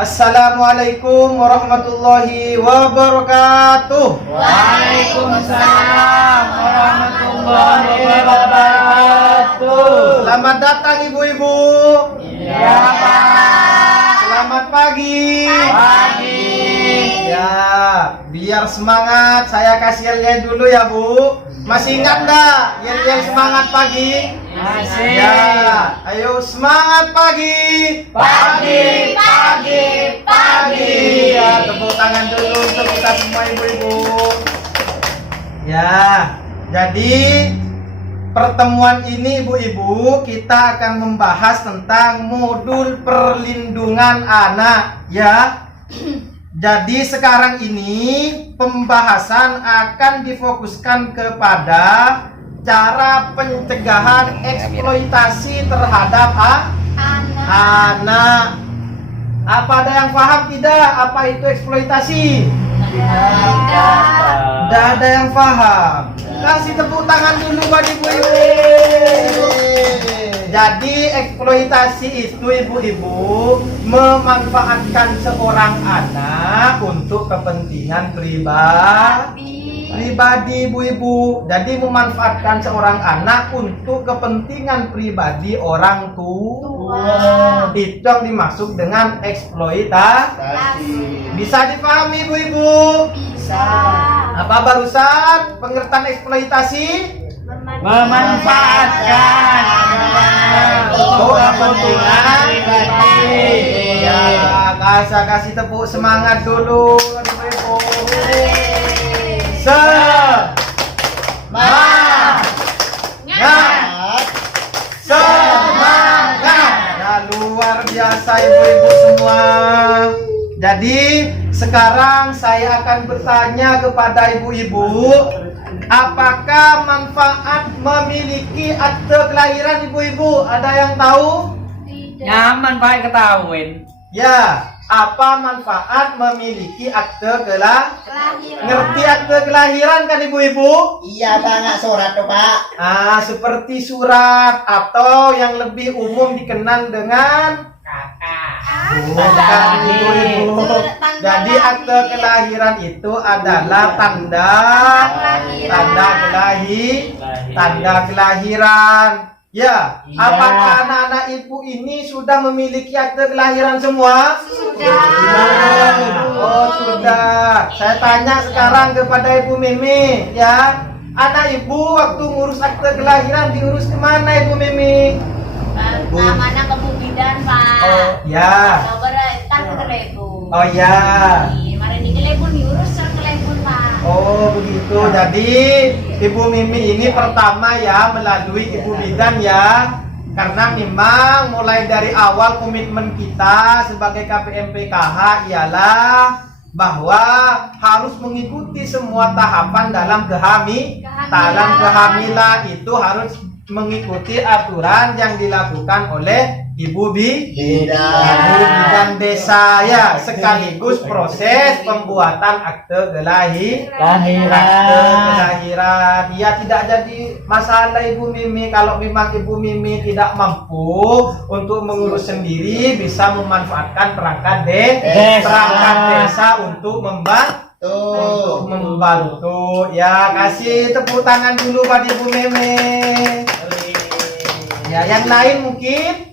Assalamualaikum warahmatullahi wabarakatuh. Waalaikumsalam warahmatullahi wabarakatuh. Selamat datang ibu-ibu. Iya, Pak. Selamat pagi. Pagi. Ya, biar semangat saya kasih yel-yel dulu ya Bu. Masih ingat nggak yel-yel semangat pagi? Masih. Ya, ayo semangat pagi. Pagi, pagi, pagi. Ya, tepuk tangan dulu untuk kita semua ibu-ibu. Ya, jadi pertemuan ini ibu-ibu kita akan membahas tentang modul perlindungan anak ya. Jadi sekarang ini pembahasan akan difokuskan kepada cara pencegahan eksploitasi terhadap anak. Apa ada yang paham tidak apa itu eksploitasi? Tidak ada yang paham. Kasih tepuk tangan dulu buat ibu-ibu. Jadi eksploitasi itu ibu-ibu memanfaatkan seorang anak untuk kepentingan pribadi ibu-ibu. Jadi memanfaatkan seorang anak untuk kepentingan pribadi orang tua. Itu yang dimaksud dengan eksploitasi. Bisa dipahami ibu-ibu? Bisa. Apa barusan pengertian eksploitasi? Memanfaatkan Untuk kepentingan pribadi. Ya, kasih tepuk semangat dulu ibu-ibu. Semangat. Ya, luar biasa ibu-ibu semua. Jadi sekarang saya akan bertanya kepada ibu-ibu, apakah manfaat memiliki akte kelahiran ibu-ibu? Ada yang tahu? Nyaman Pak ketahuin. Ya, apa manfaat memiliki akte kelahiran? Ngerti akte kelahiran kan ibu-ibu? Iya banget surat tuh Pak. Seperti surat atau yang lebih umum dikenal dengan bukan ibu-ibu. Jadi akte kelahiran itu adalah tanda kelahiran. Ya, Iya. apakah anak-anak ibu ini sudah memiliki akte kelahiran semua? Sudah. Oh, sudah. Saya tanya sekarang kepada Ibu Mimi, ya. Anak ibu waktu ngurus akte kelahiran diurus kemana Ibu Mimi? Namanya ke bidan, Pak. Oh, ya. Coba kan ke telepon. Oh, ya. Mari di telepon diurus ke telepon, Pak. Oh, begitu. Jadi Ibu Mimi ini pertama ya melalui Ibu Bidan ya. Karena memang mulai dari awal komitmen kita sebagai KPMPKH ialah bahwa harus mengikuti semua tahapan dalam kehamilan itu harus mengikuti aturan yang dilakukan oleh Ibu Bidan desa ya, sekaligus proses pembuatan akte kelahiran. Ya, tidak jadi masalah Ibu Mimi kalau memang Ibu Mimi tidak mampu untuk mengurus sendiri, bisa memanfaatkan perangkat desa untuk membantu. Ya, kasih tepuk tangan dulu pada Ibu Mimi. Ya, yang lain mungkin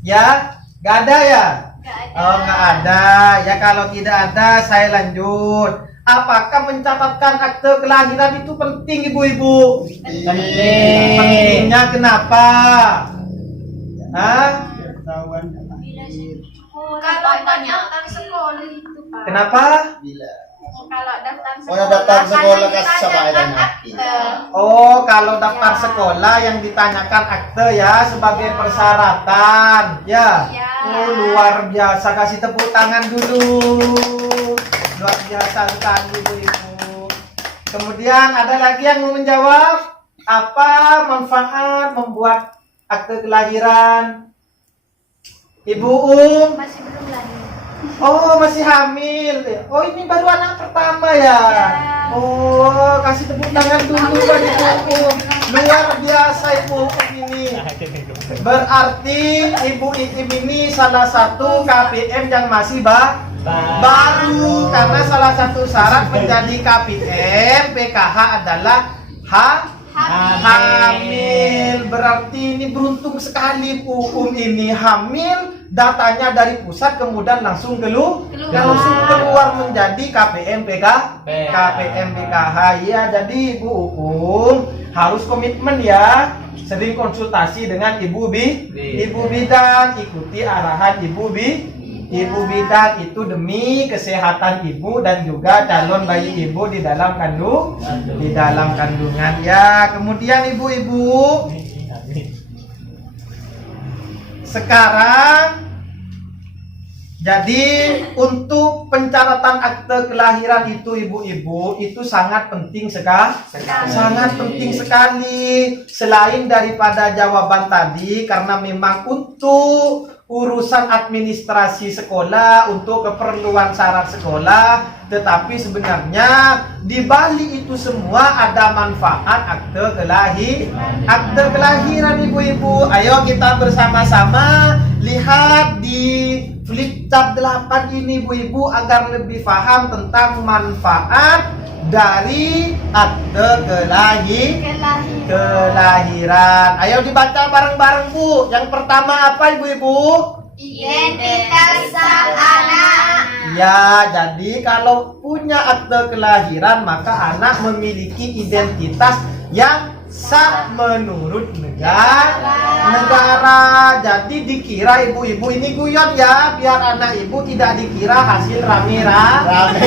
ya, nggak ada ya? Oh, nggak ada. Ya, kalau tidak ada, saya lanjut. Apakah mencatatkan akte kelahiran itu penting, ibu-ibu? Pentingnya kenapa? Kalau daftar sekolah itu, Pak. Kenapa? Kalau daftar daftar sekolah kasih sama ditanyakan anak. akte. Oh, kalau daftar sekolah yang ditanyakan akte ya sebagai persyaratan. Ya. Ya. Oh, luar biasa. Kasih tepuk tangan dulu. Luar biasa sekali ibu-ibu. Kemudian ada lagi yang mau menjawab, apa manfaat membuat akte kelahiran? Ibu Masih belum lahir. Oh, masih hamil. Oh, ini baru anak pertama ya. Ya. Oh, kasih tepuk tangan dulu buat ibu. luar biasa Ibu ini. Berarti Ibu Iim ini salah satu KPM yang masih baru, karena salah satu syarat menjadi KPM PKH adalah hamil. Berarti ini beruntung sekali Bu ini hamil, datanya dari pusat kemudian langsung keluar menjadi KPM PKH. Ya, jadi Bu harus komitmen ya, sering konsultasi dengan Ibu Bidan, ikuti arahan Ibu Bidan itu demi kesehatan ibu dan juga calon bayi ibu di dalam kandungan ya. Kemudian ibu-ibu, sekarang jadi untuk pencatatan akte kelahiran itu ibu-ibu itu sangat penting sekali. Sangat penting sekali. Selain daripada jawaban tadi, karena memang untuk urusan administrasi sekolah, untuk keperluan syarat sekolah, tetapi sebenarnya di balik itu semua ada manfaat akte kelahiran ibu-ibu. Ayo kita bersama-sama lihat di flip chart 8 ini ibu-ibu agar lebih paham tentang manfaat dari akte kelahiran. Ayo dibaca bareng-bareng Bu. Yang pertama apa ibu-ibu? Identitas sang anak. Ya, jadi kalau punya akte kelahiran maka anak memiliki identitas yang sah menurut negara. Jadi dikira ibu-ibu ini guyon ya, biar anak ibu tidak dikira hasil rame-rame.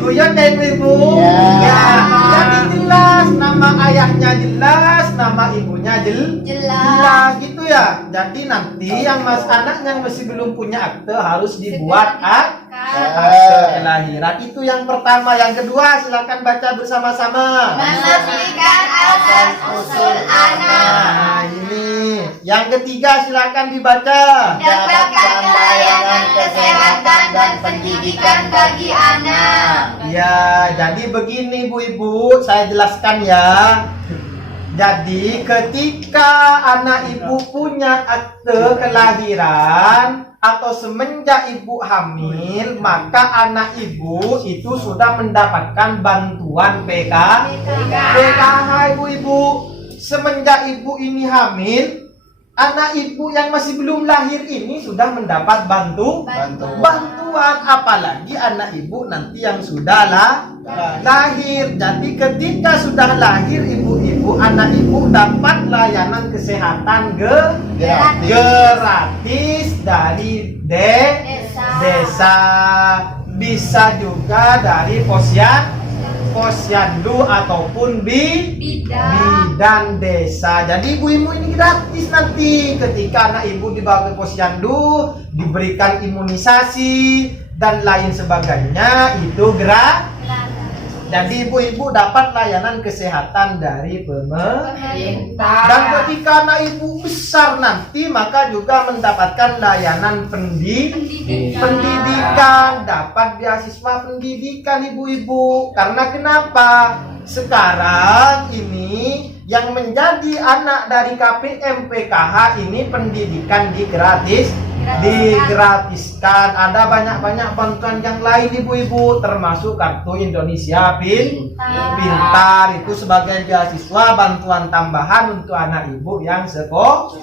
Guyon ya ibu-ibu. Ya, jadi jelas nama ayahnya jelas, nama ibunya jelas gitu ya. Jadi nanti yang anak yang masih belum punya akte harus dibuat akte kelahiran. Itu yang pertama. Yang kedua silakan baca bersama-sama. Memastikan asal usul anak. Nah, ini. Yang ketiga silakan dibaca. Mendapatkan layanan kesehatan dan pendidikan bagi anak. Ya, jadi begini Bu-ibu, saya jelaskan ya. Jadi ketika anak ibu punya akte kelahiran atau semenjak ibu hamil, maka anak ibu itu sudah mendapatkan bantuan PKH ibu-ibu. Semenjak ibu ini hamil, anak ibu yang masih belum lahir ini sudah mendapat bantuan, apalagi anak ibu nanti yang sudah lahir. Jadi ketika sudah lahir ibu-ibu, anak ibu dapat layanan kesehatan gratis dari desa, bisa juga dari posyandu ataupun bidan desa. Jadi ibu-ibu ini gratis nanti ketika anak ibu dibawa ke posyandu, diberikan imunisasi dan lain sebagainya, itu gratis. Jadi ibu-ibu dapat layanan kesehatan dari pemerintah. Dan ketika anak ibu besar nanti, maka juga mendapatkan layanan pendidikan, dapat beasiswa pendidikan ibu-ibu. Karena kenapa? Sekarang ini yang menjadi anak dari KPM PKH ini pendidikan digratiskan. Ada banyak-banyak bantuan yang lain ibu-ibu, termasuk kartu Indonesia Pintar itu sebagai beasiswa bantuan tambahan untuk anak ibu yang sekolah.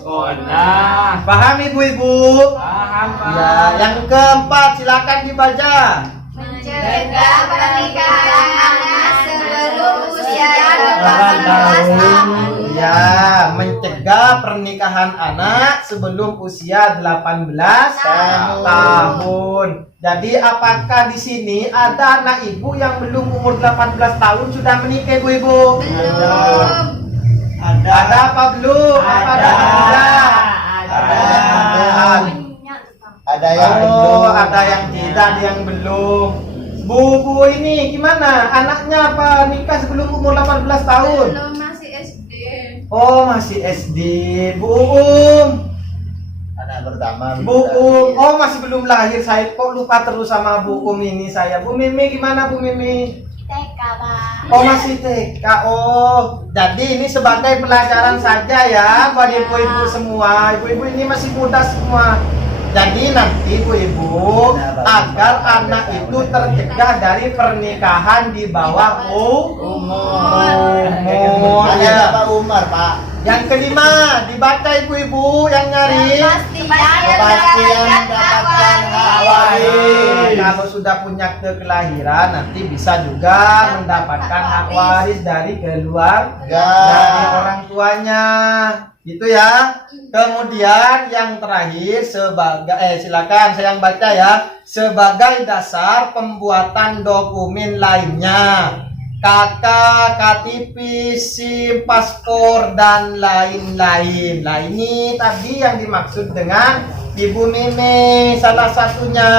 Paham ibu-ibu? Paham. Ya, yang keempat silakan dibaca. Mencegah pernikahan anak sebelum usia 18 tahun. Ya, mencegah pernikahan anak sebelum usia 18 tahun. Jadi apakah di sini ada anak ibu yang belum umur 18 tahun sudah menikah ibu-ibu? Belum. Ada apa belum? Apa ada? Ada yang Ada yang tidak, ada yang belum. Bu ini gimana? Anaknya apa nikah sebelum umur 18 tahun? Belum, masih SD. Oh, masih SD. Bu anak pertama. oh masih belum lahir. Saya kok lupa terus sama Bu ini saya. Bu Mimi gimana Bu Mimi? TK, Bang. Oh masih TK. Oh, jadi ini sebagai pelajaran saja ya buat ibu-ibu semua. Ibu-ibu ini masih muda semua. Jadi nanti ibu-ibu agar anak itu tercegah dari pernikahan di bawah umur. Ada Ya. Pak Umar, Pak. Yang kelima, dibaca ibu-ibu yang nyari. Kepastian mendapatkan hak waris. Kalau sudah punya akte kelahiran, nanti bisa juga mendapatkan hak waris dari keluarga, dari orang tuanya. Gitu ya. Kemudian yang terakhir sebagai silakan saya yang baca ya. Sebagai dasar pembuatan dokumen lainnya, KK, KTP, SIM, paspor dan lain-lain. Nah, ini tadi yang dimaksud dengan Ibu Mimi, salah satunya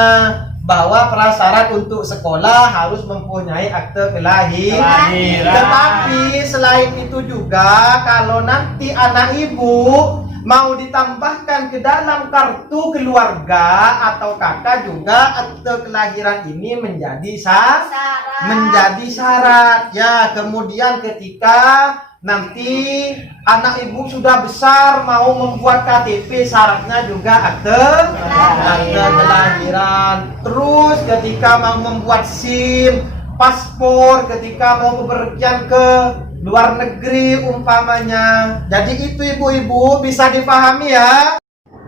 bahwa prasyarat untuk sekolah harus mempunyai akte kelahiran. Tetapi selain itu juga kalau nanti anak ibu mau ditambahkan ke dalam kartu keluarga atau kakak juga akte kelahiran ini menjadi syarat ya. Kemudian ketika nanti anak ibu sudah besar mau membuat KTP, syaratnya juga akte kelahiran. Terus ketika mau membuat SIM, paspor, ketika mau bepergian ke luar negeri umpamanya. Jadi itu ibu-ibu bisa dipahami ya.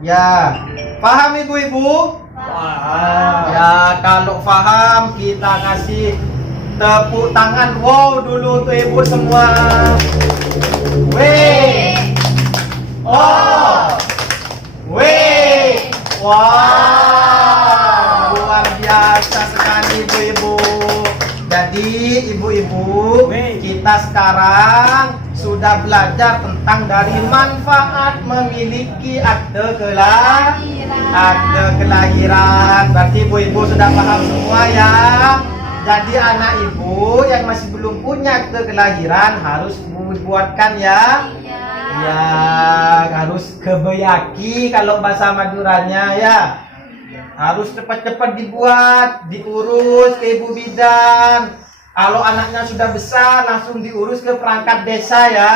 Ya, paham ibu-ibu? Ya, kalau paham kita kasih tepuk tangan wow dulu tuh ibu semua. Weh. Oh. Weh. Wow. Luar biasa sekali ibu-ibu. Jadi ibu-ibu, kita sekarang sudah belajar tentang dari manfaat memiliki akte kelahiran. Berarti ibu-ibu sudah paham semua ya. Jadi anak ibu yang masih belum punya akte kelahiran harus dibuatkan ya. Ya, harus kebeyaki kalau bahasa Maduranya ya. Harus cepat-cepat dibuat, diurus ke ibu bidan. Kalau anaknya sudah besar langsung diurus ke perangkat desa ya.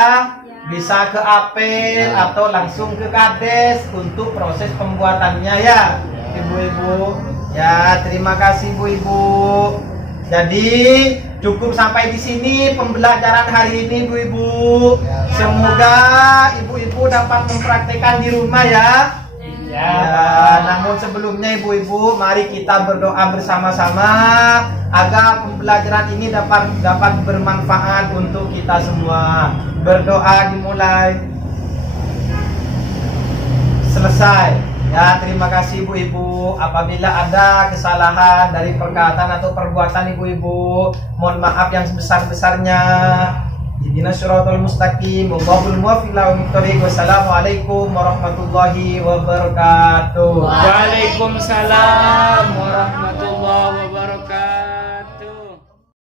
Bisa ke apel atau langsung ke kades untuk proses pembuatannya ya, ibu-ibu. Ya, terima kasih ibu-ibu. Jadi cukup sampai di sini pembelajaran hari ini ibu-ibu. Semoga ibu-ibu dapat mempraktekkan di rumah ya. Ya, namun sebelumnya ibu-ibu, mari kita berdoa bersama-sama agar pembelajaran ini dapat bermanfaat untuk kita semua. Berdoa dimulai. Selesai. Ya, terima kasih ibu-ibu. Apabila ada kesalahan dari perkataan atau perbuatan ibu-ibu, mohon maaf yang sebesar-besarnya. Ihdinas siratal mustaqim, wallahul muwaffiq ila aqwamit thoriq. Wassalamualaikum warahmatullahi wabarakatuh. Waalaikumsalam warahmatullahi wabarakatuh.